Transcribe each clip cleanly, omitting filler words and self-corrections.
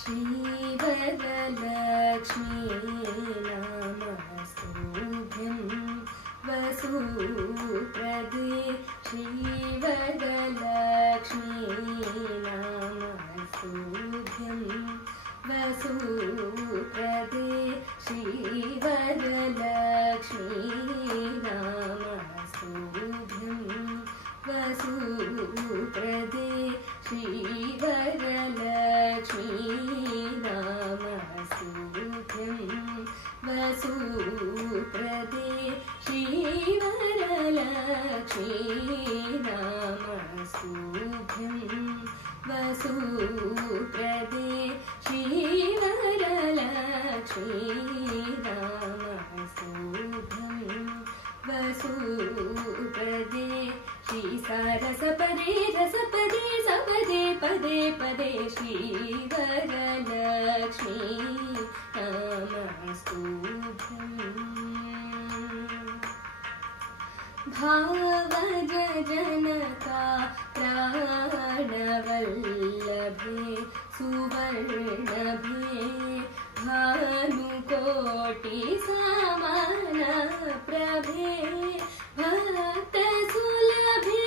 श्रीवरलक्ष्मी नमस्तुभ्यं वसुप्रदे श्रीवरलक्ष्मी नमस्तुभ्यं वसुप्रदे श्रीवरलक्ष्मी नमस्तुभ्यं वसुप्रदे श्रीवरलक्ष्मी नमस्तुभ्यं वसुप्रदे श्रीवरलक्ष्मी नमस्तुभ्यं वसुप्रदे श्रीवरलक्ष्मी नमस्तुभ्यं वसुप्रदे श्री सरसपदे रसपदे सपदे पदे पदे श्रीवरलक्ष्मी नमस्तुभ्यं भावजनका प्राणवल्लभे सुवर्णभे भानुकोटि समानप्रभे भक्तसुलभे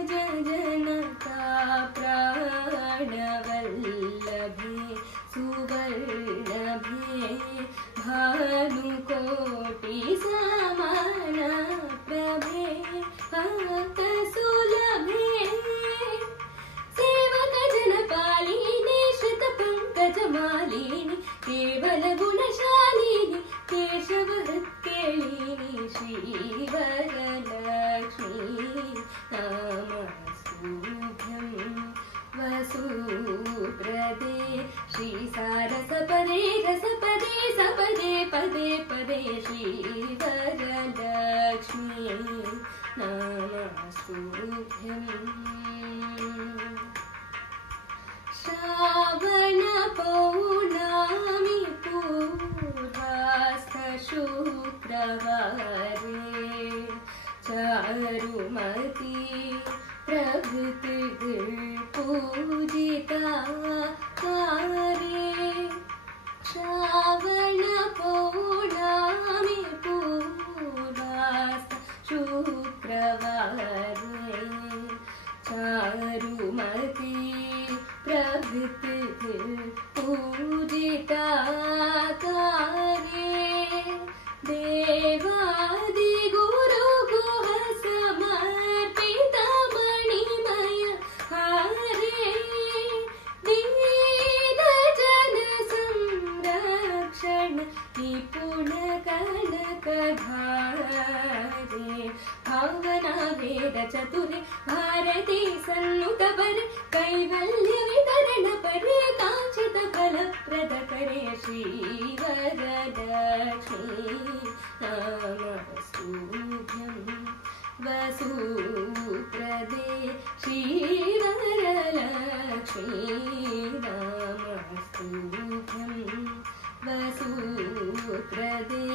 भावजनका प्राणवल्लभे सुवर्णभे भानुकोटि समानप्रभे भक्तसुलभे सेवकजनपालिनी श्रितपङ्कजमालिनी केवलगुणशालिनी केशवहृत्केलिनी श्रीवरलक्ष्मी नमस्तुभ्यं वसुप्रदे श्रीसारसपदे रसपदे सपदे पदे पदे श्रीवरलक्ष्मी नमस्तुभ्यं श्रावण पौर्णमी पूर्वास्त शुक्रवारे चारुमती प्रभृति पूजिता कारे श्रावण पौर्णमी पूर्वास्त शुक्रवारे चारुमती प्रभृति पूजिता कारे देवादिगुरुगुह समर्पिता मणिमय हारे दीनजन संरक्षण निपुण कनकधारे भावना वेद चतुरे भारती सन्नुत परे कैवल्य वितरण परे कांचित फलप्रद करे श्रीवरलक्ष्मी नमस्तुभ्यं वसुप्रदे श्रीवरलक्ष्मी नमस्तुभ्यं वसुप्रदे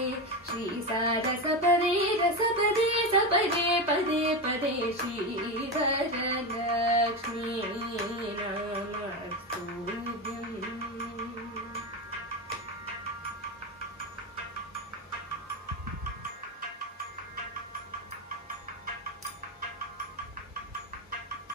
श्रीसारसपदे रसपदे सपदे पदे पदे श्रीवरलक्ष्मी